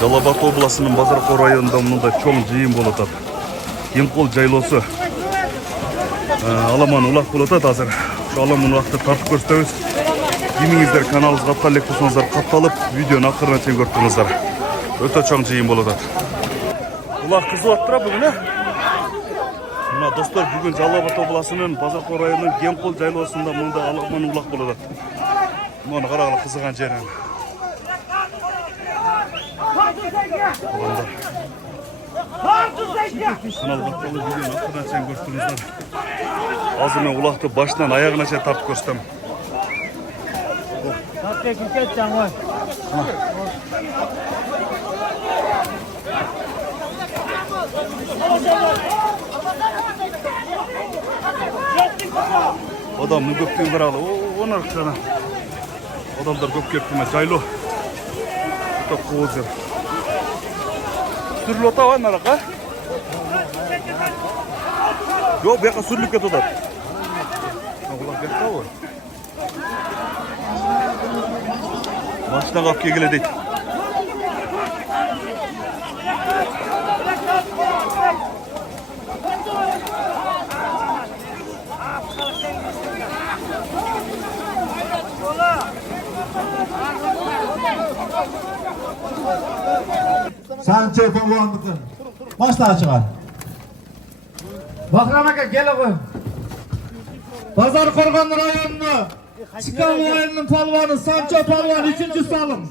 Жалал Абад обласының Базаркөл районында мында чоң жыйын болуп атат. Кеңкол жайлоосу аламан улак болуп атат азыр. Ошо аламан улакты тартып көрсөтөбүз. Кимиңиздер каналыбызга катталып элек болсоңуздар катталып, видеону акырына чейин көрүп туруңуздар. Өтө чоң жыйын болуп атат. Улак кызып атыптыр бүгүн, Мына достор, бүгүн Жалал Абад обласынын Базаркөл районунун Кеңкол жайлоосунда мында аламан улак болуп атат. Муну карагыла кызыган жерин. Канал катталып видеону акырына чейин көрүп туруңуздар. Азыр мен улакты башынан аягына чейин тартып көрсөтөм. Адамның көптен қарағылы, оны арқысана. Адамдар көп кепті ме, жайлы. Құтап қуыз жер. Сүрлі ота бар нарақа? Жоқ, бұяқа сүрлік кет отады. Құлақ кетті ау. Машина қап кегілі дейді. Sancho polvonnikin. Boshdan chiqar. Bahram aka kela qo'y. Bozorkөл rayonini Chikan viloyatining polvoni Sancho polvon 3-salim.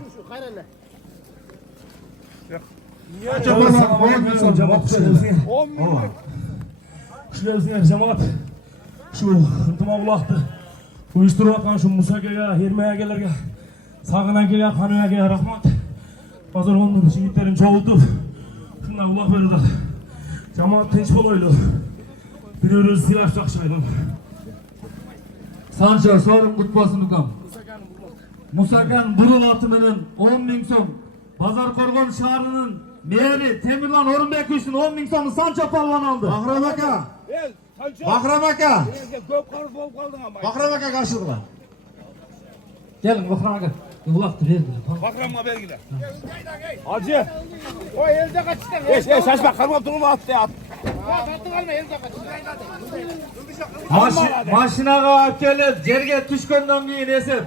Sancho polvon 10 ming jamoat qo'shildi. 10 ming. Shularning jamoat shu intimog'liqni uyushtirib atgan shu Musa akaga, Hermay akalarga, Sag'in akaga, Qani akaga rahmat. Bozorkölning yigitlarini çoğultup shunday uloq berdi. Jamoat tinch bo'laydi. Bir-birimizni silab chaqishaylik. Sancho so'rim qutbosin ukam. Musakan burul atı menen 10 ming so'm. Bozorkөл shahrining meri Temirlan O'rinbekov uchun 10 ming so'mni Sancho polvon oldi. Bahram aka. Bahram aka. Ko'p qarz bo'lib qolding ama. Bahram aka qaşıqlar. Keling Bahram aka. Uloqni berdi. Bahramga belgiler. Hacı. O elde kaçtın. Şaşma karmap durma attı ya. Satın alma elde kaçtın. Mashinaga olib kelib, yerga tushgandan keyin esib,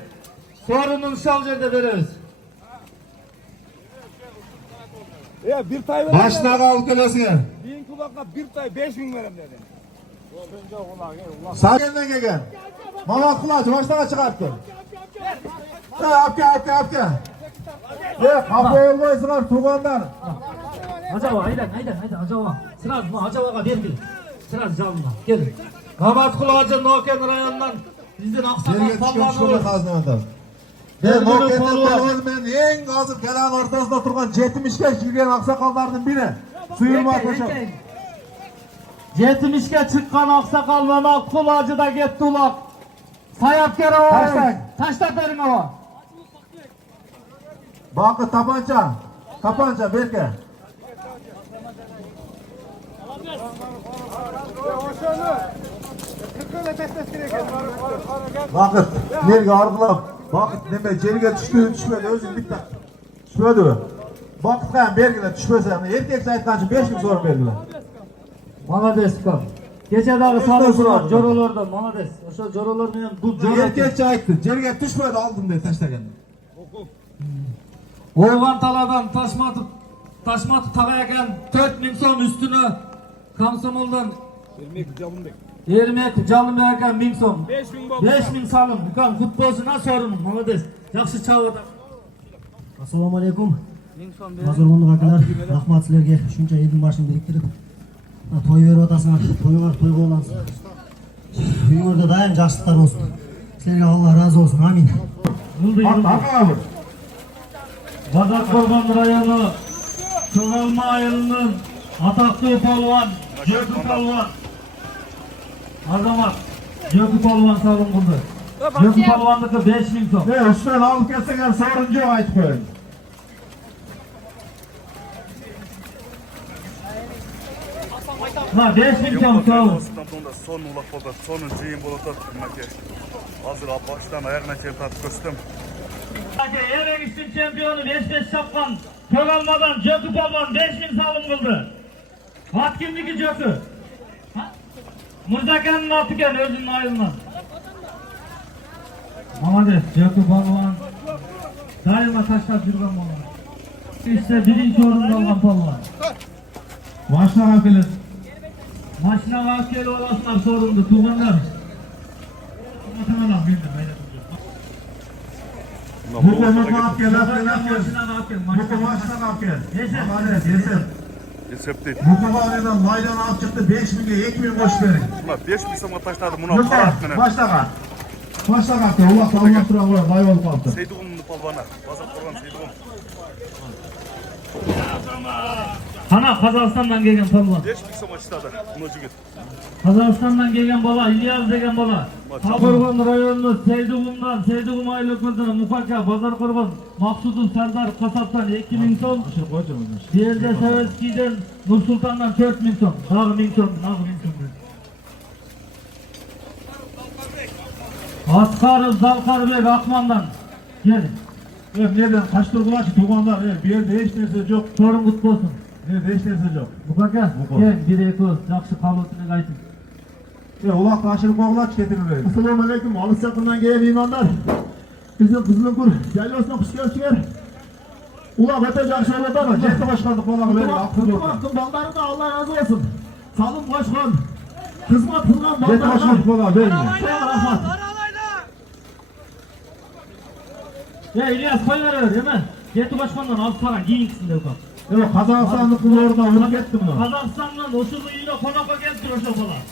so'rini shal yerda beramiz. Bir tay ver. Mashinaga olib kelasizlar. Bin kulakka bir tay 5 bin verem dedi. Sakendan kelgan. Mamat Qulachi boshdan chiqaribdi. Apka. Qapı olmaysınlar tuğanlar. Acaba haydi acaba. Sıraz mı acabaga berdi. Sıraz жалына. Gelin. Qabat Qulachi Noken rayonundan bizden Aqsaqal polvoni. Noken polvoni men eng hozir kalan o'rtasida turgan 70 ga kirgan aqsaqallarning biri. Suyulma ko'chib. 70 ga chiqqan Aqsaqal Mamat Qulachi da ketdi uloq. Sayap kerak. Tashlab bering ava. Bakı tapanca berke. Vakit nereye argılap, vakit neme yerge düşmedi özün bitti. Düşmedi mi? Vakit kayan bergiler düşmese erkek saytkancı 5 bin soru bergiler. Malades ukam. Gecedagi sarılar, jorolardan malades. Oşo jorolar menen bu joro erkek aytdı. Yerge düşmedi aldım diye taşlagan. Oğlan taladan taşmatı tagayakan 4 ming so'm üstüne Komsomoldan Ermek Jalınbek 1000 so'm 5 ming salım ukam futbolchuna so'rim malades yaxshi chavoda. Assalomu alaykum. Bozorkölning akalar, rahmat sizlarga shuncha elning boshini biriktirib to'y berib otasizlar, to'y bo'lansin. Uyingizda doim yaxshiliklar bo'lsin. Sizlarga Alloh rozi bo'lsin. Amin. Bozorkөл rayonu Çoğalma ayılının ataklı polvon Jökü polvon Azamat Jökü polvon salım buldu. Jökü polvonniki 5 ming so'm. Üstüne alıp kelseler sorun yok aytıp koyun. Ha 5000 so'm sağ ol. Son ulaq bo'ldi. Sonuncu yiyim bo'ladi. Hozir başdan ayağına çeyip tatlı koştum. Yerek üstün çempiyonu 5-5 şapkan. Kök almadan Jökü Palvan 5000 salım kıldı. At kimdiki Jökü? Mırzakan'ın atıken özünün ayrılmaz. Mamades Jökü Palvan daima taşlar yürüyen Palvan. İşte birinci orunda olan Palvan. Başla hakili. Maçına vakil olasınlar sorumlu tuğanlar. Muhtemelen bildim. Bu konuda hakili. Maçına vakil. Bu maçta hakili. Yeter. Mamades yeter. Esep değil. Bu konuda maydan alıp çıktı 5000'e 2000 boş verin. Ulan 5.000 so'mga tashladim buni Lütfen qaratmini. başla kal. Başla kal. Allah turan var. Vay ol kaldı. Seyduğum'un palvana. Bazar Korgan Seyduğum. Ana Kazakistan'dan gelgen Palvan. 5.000 so'm istadı. Bunu jigit. Kazakistan'dan gelgen bala, İlyas degen bala. Kaburgan rayonunu Seyduğum aylık kızını Mufaka, Bazar Korgan, Maksud'un Sardar Kasap'tan 2000 so'm. Diğerde Seveski'den Nursultan'dan 4000 so'm. Nağı 1000 so'm. Askarı Zalkarbek Akman'dan. Gelin. Nereden kaç turgulaçı tuğanlar bir yerde hiç neresi yok. Sorun kutlu olsun. Nerede hiç neresi yok. Mufaka, gel 1-2 жақсы қалуытыны айтın. Ulak taşını kovulaç getirir. Assalamu alaikum. Alыс жақыннан келген имандар. Біздің Қызылкүр жайлауысына құш келіпсіңер. Улап өте жақсы болады ғой. Жетті başkanlık olarak böyle hakkı yok. Ынтымақтың балдарына Алла разы болсын. Салым қошқан, қызмат қылған Жетті балдарына başkanlık olarak böyle. çok рахмат. Ya İlyas koy ver hemen. Yetti başkandan alıp paran giyinkisinde yok. Evet Kazakistanlık kızı orada vurup ettim ben. Kazakistan'dan oşulu yine konakka gelip duruşa falan.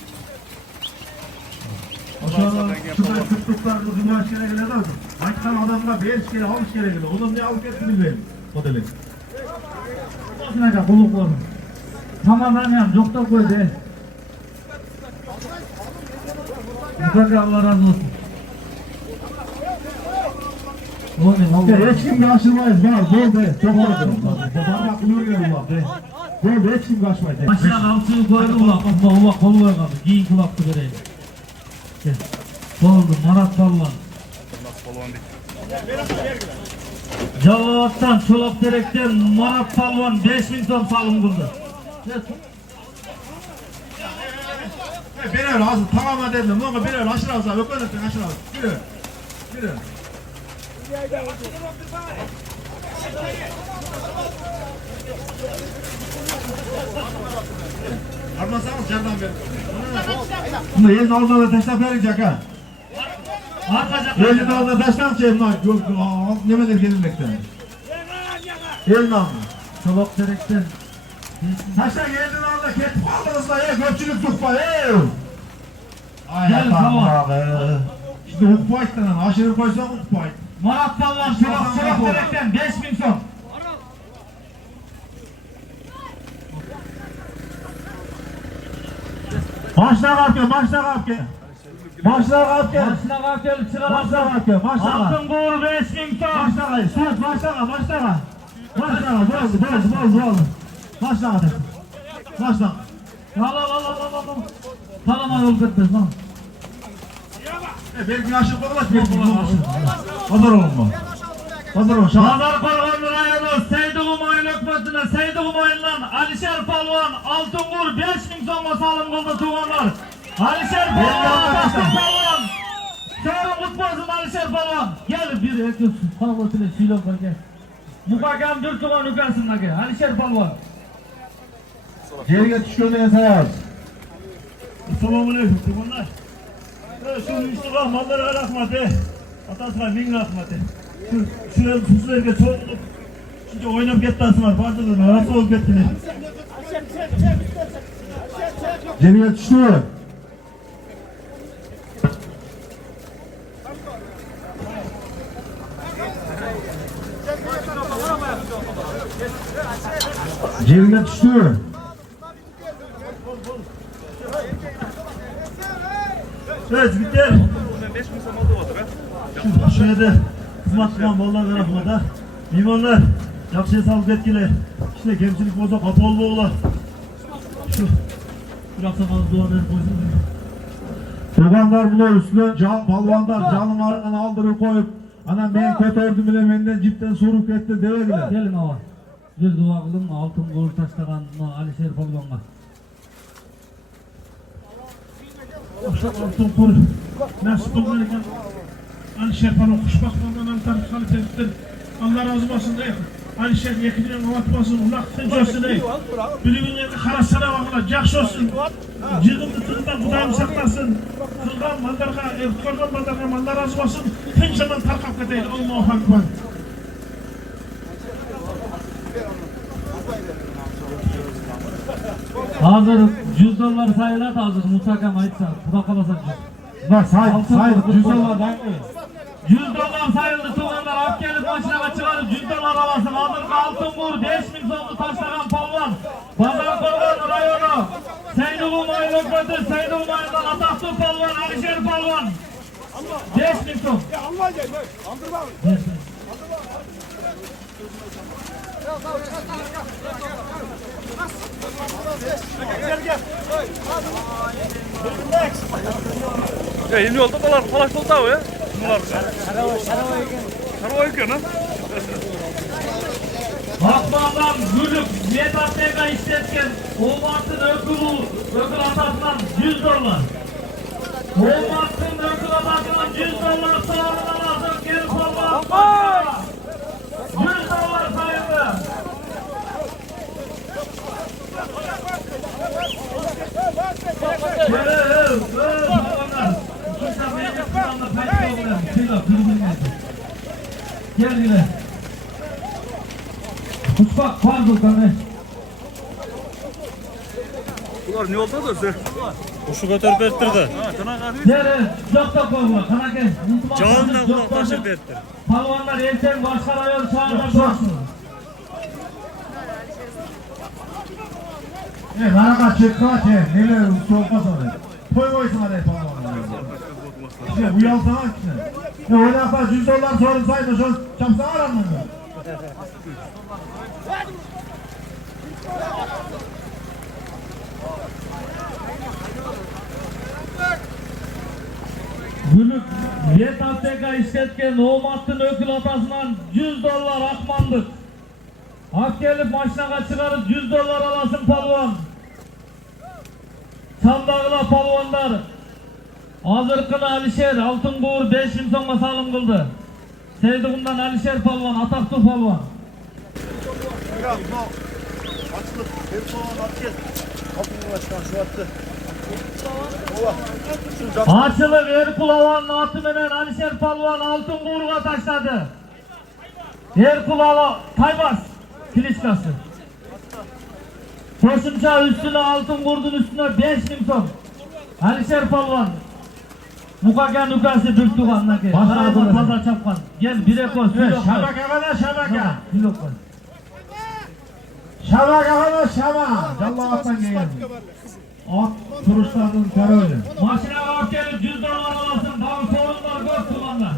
Şurada kırklıklar kızı baş kere geledi abi. Ayıktan adamla 5 kere 6 kere geledi. Onu ne alıp etti bilmeyim. Modeli. Osman'a kuluk olsun. Tamamen yani yok da koy de. Mutlaka Allah razı olsun. Hiç kim kaçırmayız var. Böyle çok oldu. Bardak kılıyor geliyor bak. Böyle hiç kim kaçmayız. Başına altını koydu ulak. Ulak kolu koy kaldı. Giyin kulaktı vereyim. Gel. Oldu Marat Palvan. Nasıl palvan değil. Calavat'tan, Çolakterek'ten Marat Palvan 5000 so'm salım kıldı. Birer ağzı tamamen dedim. Ne olur birer aşırı ağzı. Öpen ettin aşırı ağzı. Birer. Birer. Armasanız yerden verin. Bunu elin ağzına da taşlap verecek ha. Elin ağzına taşlap şey lan. Nemeler gelinmekten. Elin ağzına. Çolakterek'ten. Taşla elin ağzına ketip kaldınız da ya. Göpçülük tutma ya. Gel tamam. Şimdi hukuk açtın. Aşırı koysan hukuk aç. Marat Palvan Çolakterek'ten 5000 so'm. Başla kalk başla kalk. Başla kalk. Başına vakil çıkarasın. Başla kalk. Altın kuğur 5000 so'm. Başla kalk. Sus başla kalk. Başla kalk. Başla kalk. Başla kalk. Başla. Al. Tamam ayol gitmez lan. Belki aşık olarak belki Pazar olun mu? Pazar olun. Bazar Korgan rayonu Seyduğum ayın hükmetine Seyduğum ayından Alişer Palvan Altın Kuğur 5000 so'mga salım kıldı tuğanlar. Alişer Palvan Altın Palvan. Sorun kutlu olsun Alişer Palvan. Gel bir ekip palvatine silahlar gel. Mufakam Dürtüman ülkesinde gel. Alişer Palvan. Geriye düşkönüye sayar. Assalomu alaykum tuğanlar. Şu Yusuf Rahmanlara rahmeti. Atasına min rahmeti. Sizlerge çoğunluk. Şimdi oynab kettasınlar. Bardılar. Nasıl olup kettiler? Geriye düştü. Geriye düştü. Evet bitter. 5.000 so'm oldu otur ha. Şöyle de hizmet kılan vallahi rahmete. İmanlar. Yaxşı salып ketkiler. İşte kemçilik olsa kapalı oğlar. Şu Bıraksanız dua verip koysun. Çobanlar bunlar üstüne balvanlar canın arasına aldırıp koyup ana ben kötürdüm bile benden cipten soruk etti devegiler. Gelin hava. Bir dua kılın altın gol taşlagan Alişer Polvon'a. Altın gol nasip olmayan Alişer Polvon kuşbaklarından antar kalitelidir. Allah razı olsun deyip Alişer yekinin avatmasın, ulak tınçosunu deyip birinin yerine karasına bakıla, jakşı olsun. Cığın tutundan kudayım saklasın. Kılgan mandarga, evtkorgan mandarga Allah razı olsun. Tınçadan tarkap gideyin. Allahu Akbar. Hazır $100 sayılar da hazır. Mutlaka ayıtsa. Kuda kalasa. Bak say $100 da. $100 sayıldı tuğanlar. Ak gelip maçına çıkarıp $100 alasın. Hazır altın vur. 5.000 sonlu taşlagan palvan. Pazar Korgan rayonu. Seydul'un ayloklatı. Seydul'un ayından ataklı palvan. Alişer palvan. 5.000 son. Ya yeni oldu bunlar falaş oldu abi. Bunlar. Şarava yıkıyor lan. Akmandan gülüp Vedat'ta işletken Olmaz'ın ökül atasından $100. Olmaz'ın ökül atasından $100 sağlığına lazım. Geri kollar. $100 sayıldı. Gel yine. Uçmak pardon kardeş. Bunlar ne oldu da size? Kuşu götürüp ettirdi. Ha, tana kahve. Gel, çok da koyma. Kana gel. Canından kulak taşıp etti. Palvanlar erken başka rayon çağırlar dursun. Karaka çıkka neler soğukmaz oraya. Koy koysun hadi falan. İşte uyalsana işte. Oynakta $100 sorunsaydı şu çapsana aranmıyor. Gülük Vedat'ta işletken Olmaz'ın ökül atasından $100 akmandık. Ak gelip maçına çıkarıp $100 alasın palvan. Çandağla palvanlar. Hazırkılı Alişer altın kuğur 5.000 songa salım kıldı. Sevdiğimden Alişer palvan, ataklı palvan. Açılık Erkul Havan'ın atımenen Alişer palvan altın kuğurga taşladı. Erkul Hava Taybas Kiliçkası. Koşumça üstüne altın kurdun üstüne 5.000 son. Alişer palvan. Mukaken nükası büktük anlaki. Başarılı fazla çapkan. Gel bire koy. Şabaka kadar şabaka. Pilok koy. Şabaka kadar şabaka. Callah attan gelin. At turuşlarının terörü. Maşına bak gelip $100 alasın. Daha sorunlar gör kullanlar.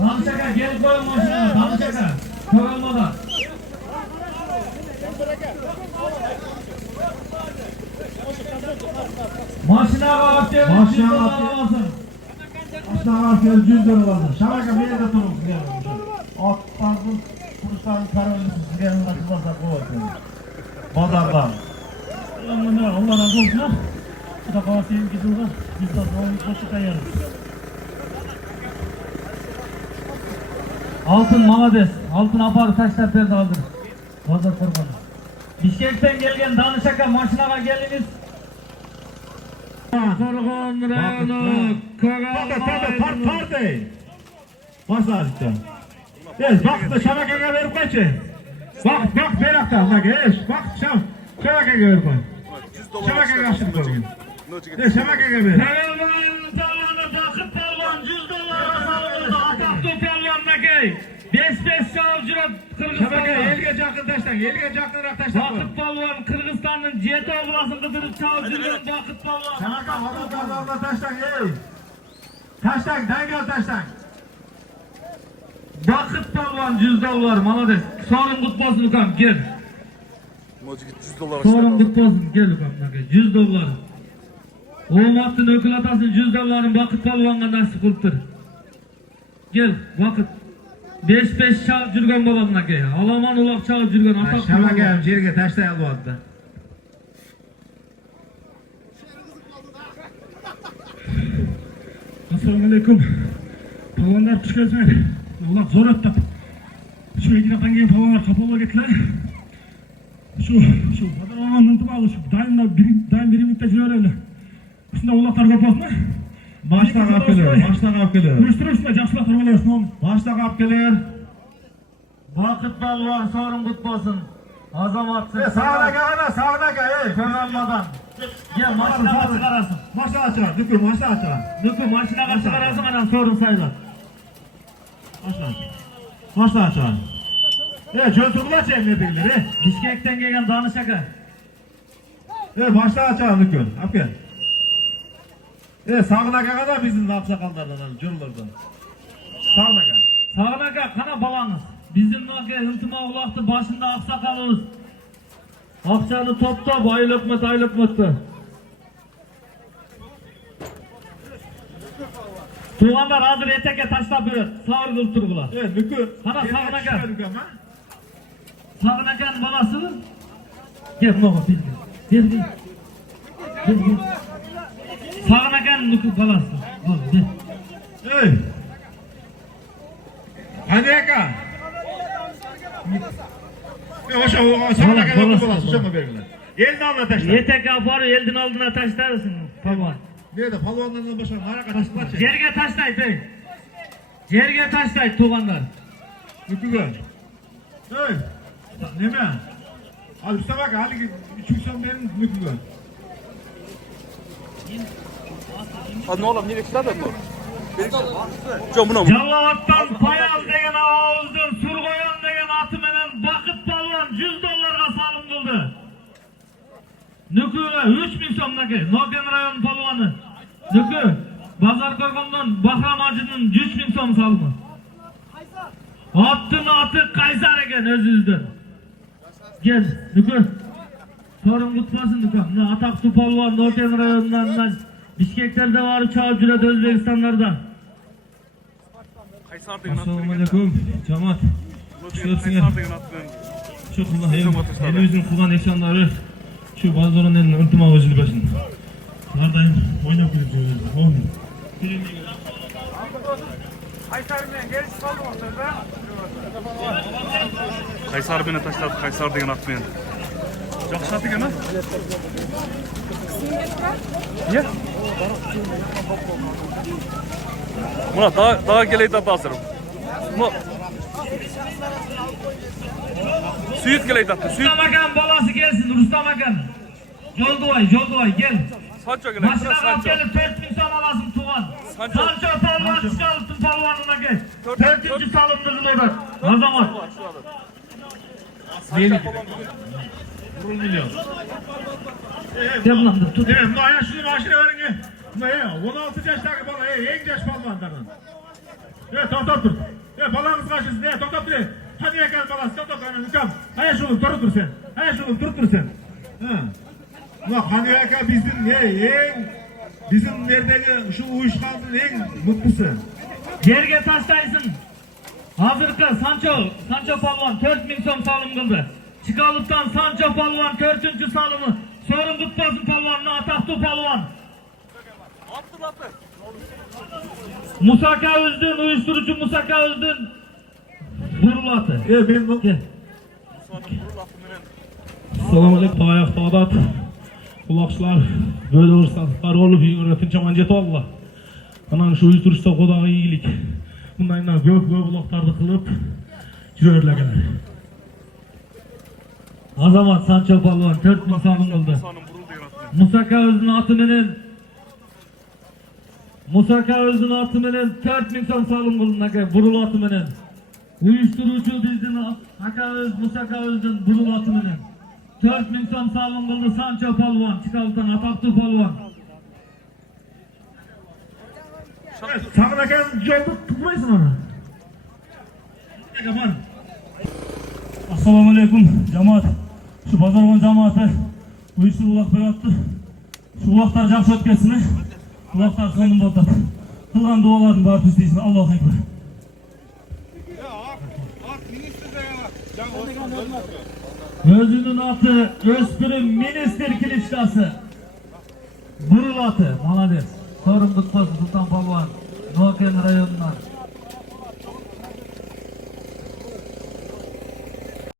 Damşaka gel koyun maşına. Damşaka. Kırılmadan. Maşına bak gelip $100 alasın. Aşağı arkaya $100 lazım. Şabaka bir yerde durun. Atlarının turuşlarının terörü. Sigenin açılmazsa koyun. Pazardan. Allah razı olsun. Bu da bana senin gizildi. Biz de sonra koşu kayarız. Altın Malades. Altın aparı taşlar perde aldır. Pazar kurbanı. Bişkek'ten gelgen Danışaka maçına geliniz. Korgun rayonu. Tartı. Başla işte. Biz bak da şabakaya verip kaçı. Bak berakta. Bak eş. Bak şabakaya verip koy. Şabakaya karşılık koy. Ne şabakaya ver. Pelvan zamanı takıp pelvan $100 alırdı. Ataklı pelvan nakey. 5-5 savcıra Kırgızistan'da. Şabakaya elge jakın taştan. Elge jakın rak taştan koy. Vakıt Palvan Kırgızistan'ın Ciyete oblasını kıtırıp savcılığın Vakıt Palvan. Şabaka hazır kazanma taştan ey. Taştan dengel taştan. Vakıt Palvan $100 Malades. Sorun kutmasın Ukan gel. Mojigit $100 Sorum kutlasın gel kapnaka $100. Olmazsın ökül atasın $100'ın vakit palvanga nasip kılıptır. Gel vakit. 5-5 çalıp жүрген bolam nake. Alaman ulak çalıp жүрген atak. Şabakam jerge taştay alıptı. Assalamu alaikum. Palvanlar tuş gelsin. Ulan zor öttü. Şu ekrandan gelin palvanlar kapalı gittiler. Şu Badarağan'ın ıntımağı şu daim birimlikte jürör öyle. Şunda ulaklar kapatma. Başta kap gelir. Uyuşturuyor şunda жақсылап ұрғалайсың. Başta kap gelir. Vakit balvan sorum kutlasın. Azamat. Sağına gel. Könanmadan. Gel maşinaga çıkarasın. Maşina çıkar. Maşina çıkar. Nükü maşinaga çıkarasın anan sorun sayılar. Maşina çıkar. Jönturgular çeyim ne bildir. Bişkekten gelgen danışaka. Maşina çıkar Nükü. Apken. Sağına gel kadar bizim aksakallardan, jönlerden. Sağına gel. Sağınaka kana balanız. Bizim nake hıntıma ulaktı başında aksakalımız. Akçanı topta aylıkmıt. Tuğanlar hazır eteke taşlap verir. Sağır kıltırgılar. Nükü. Kana sağına gel. Sağına gel balası. Gel baba gel. Sağına gel nükü balası. Gel. Hadi eka. Sağına gel nükü balası. Şuna verirler. Elini alına taşlar. Yetek yapar eldin aldına taşlarsın. Tamam. Nerede? Palvanlarından başka harika taşlar çek. Yerge taşlaydı. Yerge taşlaydı tuğanlar. Nükü gel. Ne mi? Al üstüne bak. Hadi 3 son benim nükü gel. Hadi oğlum nereye çıkardın mı? Çok buna mı? Jallavattan payal degen ağızdan surgoyan degen atı menen bakıp balvan $100'ga salım kıldı. Nükü'yle 3000 somnaki Noken rayon palvanı. Nükü Bazar Korgon'dan Bahram Acı'nın 3000 som salımı. Attın atı Kaysar eken özüzdün. Gel Nükü. Sorun kutmasın Nükü. Ataklı palvan Noken rayonundan Bişkekler'de var çağıp jüret Özbekistanlar'da. Assalamu alaikum. Cemaat. Şu kıldan elimizin kıldan ekranları şu bazıların elini ıntımağı özülü başın. Şunlardayım oynap gidip söylüyorum. Kaysar beni taşladı. Kaysar degen at meni. Жақсы аты екен, а? Иә? Мына дағы келейді аты азыр. Suyut keleydi аты, suyut. Rustam Akan balası gelsin, Rustam Akan. Jolduay, gel. Sancho keleydi, Maşına kap Sancho. gelip 4000 som alasın tuğan. Sancho. Sancho palvan çıkarttın palvanına gel. 4. salımdığın orada. Azamat. Devlamdır, tut. Bu ayaş şunu maaşını verin. 16 yaştaki bana en yaş balmanlardan. Tontop dur. Balanız karşısın. Tontop dur. Hadi gel balası tontop hemen hüküm. Ayaş oğlum dur sen. Ayaş oğlum dur sen. Ulan hani aka bizim neredeki şu uyuşkanlığın en mutlusu. Yerge taşlaysın. Hazırkı Sancho palvan 4000 som salım kıldı. Çıkalıptan Sancho palvan 4. salımı. Sorun kutlasın palvanına ataklı palvan. Musaka Özdün, uyuşturucu Musaka Özdün. Vurulatı. Ben Assalamu alaikum. Ayakta adat. Kulakçılar böyle hırsızlıklar olup öğretin çaman jet Allah. Anan şu uyuşturucuda kodağı iyilik. Bundan gök bulaktardı kılıp jürörlegeler. Azamat Sancho palvan 4000 salım kıldı. Musaka Özdün atı menen 4000 som salım kıldı. Burul atı menen. Uyuşturucu bizden Musaka Özdün burul atı menen. 4000 som salım kıldı Sancho palvan. Çıkalıptan ataklı palvan. Sağına gel yolda tutmaysın onu. Assalamu alaikum cemaat. Şu Bazarmon cemaati uyuşturucu ulaq beratdı. Şu ulaqlar жақсы өткесін. Ulaqlar sonun boldu. Kılgan duaların bari tüzdeysin. Allahu Ekber. Özünün atı Özpürüm Minister Kiliçkası. Burul atı. Malades. Sorumluluk postu Sultan Palvan. Noken rayonundan.